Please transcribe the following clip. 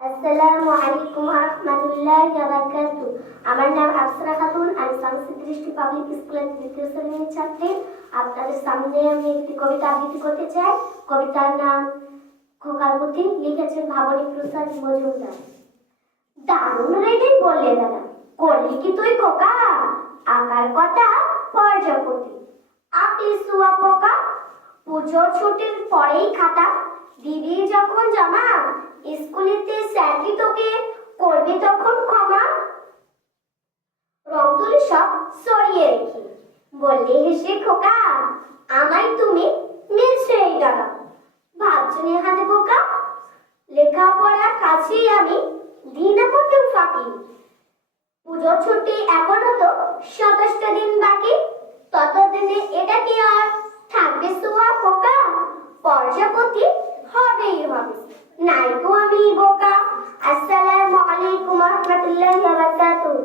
আসসালামু আলাইকুম ওয়া রাহমাতুল্লাহি ওয়া বারাকাতুহু। আমার নাম আফসারা খাতুন। আমি শামসী দৃষ্টি পাবলিক স্কুলের তৃতীয় শ্রেণীর ছাত্রী। আপনাদের সামনে আমি একটি কবিতা আবৃত্তি করতে চাই। কবিতার নাম খোকার পুঁথি, লিখেছেন ভাবনী প্রসাদ মজুমদার। দারুণ রেগে বললে দাদা, করলি কি তুই খোকা? আকার কথা পর্যাপতি, আকলি সুয়া পোকা, পুজোর ছুটির পরেই খাতা দিবি যখন জমা, স্কুলেতে স্যারটি তোকে করবে তখন ক্ষমা। রং তুলি সব সরিয়ে রেখে বললে হেসে খোকা, আমায় তুমি নিশ্চয়ই টাকা। ভাবছো হাতে বোকা, লেখাপড়ার কাছেই আমি দিই না মোটেও ফাঁকি। পুজোর ছুটি এখনো তো 27টা দিন বাকি, ততদিনে এটা কি আর থাকবে সুয়া পোকা? পর্যাপতি হবেই হবে, নাইকো আমি বোকা। আসসালামু আলাইকুম ওয়া রাহমাতুল্লাহি ওয়া বারাকাতুহু।